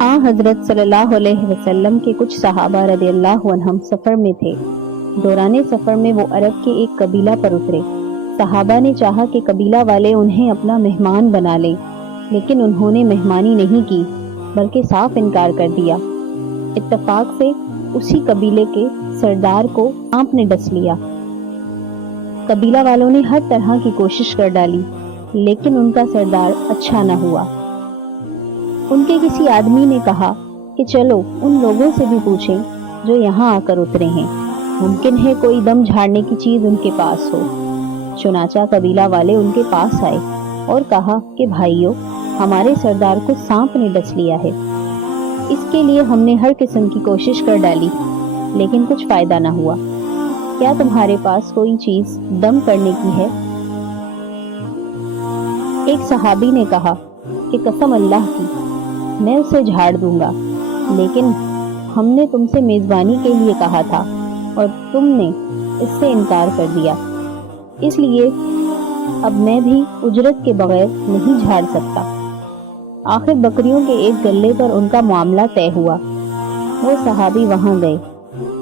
حضرت صلی اللہ علیہ وسلم کے کچھ صحابہ رضی اللہ عنہم سفر میں تھے۔ دوران سفر میں وہ عرب کے ایک قبیلہ پر اترے۔ صحابہ نے چاہا کہ قبیلہ والے انہیں اپنا مہمان بنا لیں، لیکن انہوں نے مہمانی نہیں کی بلکہ صاف انکار کر دیا۔ اتفاق سے اسی قبیلے کے سردار کو سانپ نے ڈس لیا۔ قبیلہ والوں نے ہر طرح کی کوشش کر ڈالی، لیکن ان کا سردار اچھا نہ ہوا۔ ان کے کسی آدمی نے کہا کہ چلو ان لوگوں سے بھی پوچھیں جو یہاں آ کر اترے ہیں، ممکن ہے کوئی دم جھاڑنے کی چیز ان کے پاس ہو۔ چنانچہ قبیلہ والے ان کے پاس آئے اور کہا کہ بھائیو، ہمارے سردار کو سانپ نے ڈس لیا ہے۔ اس کے لیے ہم نے ہر قسم کی کوشش کر ڈالی، لیکن کچھ فائدہ نہ ہوا۔ کیا تمہارے پاس کوئی چیز دم کرنے کی ہے؟ ایک صحابی نے کہا کہ قسم اللہ کی، میں اسے جھاڑ دوں گا، لیکن ہم نے تم سے میزبانی کے لیے کہا تھا اور تم نے اس سے انکار کر دیا، اس لیے اب میں بھی اجرت کے بغیر نہیں جھاڑ سکتا۔ آخر بکریوں کے ایک گلے پر ان کا معاملہ طے ہوا۔ وہ صحابی وہاں گئے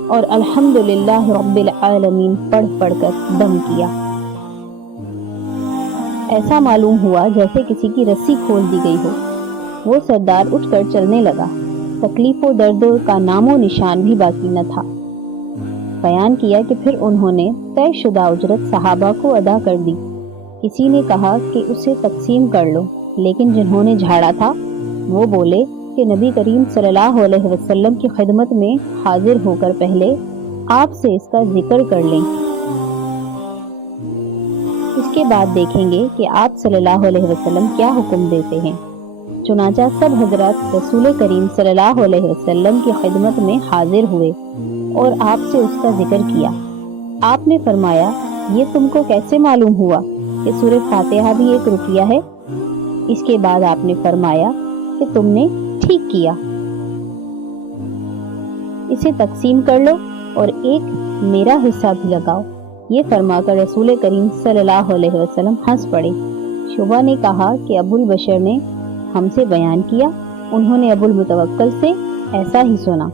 اور الحمدللہ رب العالمین پڑھ کر دم کیا۔ ایسا معلوم ہوا جیسے کسی کی رسی کھول دی گئی ہو۔ وہ سردار اٹھ کر چلنے لگا۔ تکلیف و درد کا نام و نشان بھی باقی نہ تھا۔ بیان کیا کہ پھر انہوں نے طے شدہ اجرت صحابہ کو ادا کر دی۔ کسی نے کہا کہ اسے تقسیم کر لو، لیکن جنہوں نے جھاڑا تھا وہ بولے کہ نبی کریم صلی اللہ علیہ وسلم کی خدمت میں حاضر ہو کر پہلے آپ سے اس کا ذکر کر لیں، اس کے بعد دیکھیں گے کہ آپ صلی اللہ علیہ وسلم کیا حکم دیتے ہیں۔ چنانچہ سب حضرات رسول کریم صلی اللہ علیہ وسلم کی خدمت میں حاضر ہوئے اور آپ سے اس کا ذکر کیا۔ آپ نے فرمایا، یہ تم کو کیسے معلوم ہوا کہ سورہ فاتحہ بھی ایک رقیہ ہے؟ اس کے بعد آپ نے فرمایا کہ تم نے ٹھیک کیا، اسے تقسیم کر لو اور ایک میرا حصہ بھی لگاؤ۔ یہ فرما کر رسول کریم صلی اللہ علیہ وسلم ہنس پڑے۔ شعبہ نے کہا کہ ابو البشر نے ہم سے بیان کیا، انہوں نے ابو المتوکل سے ایسا ہی سنا۔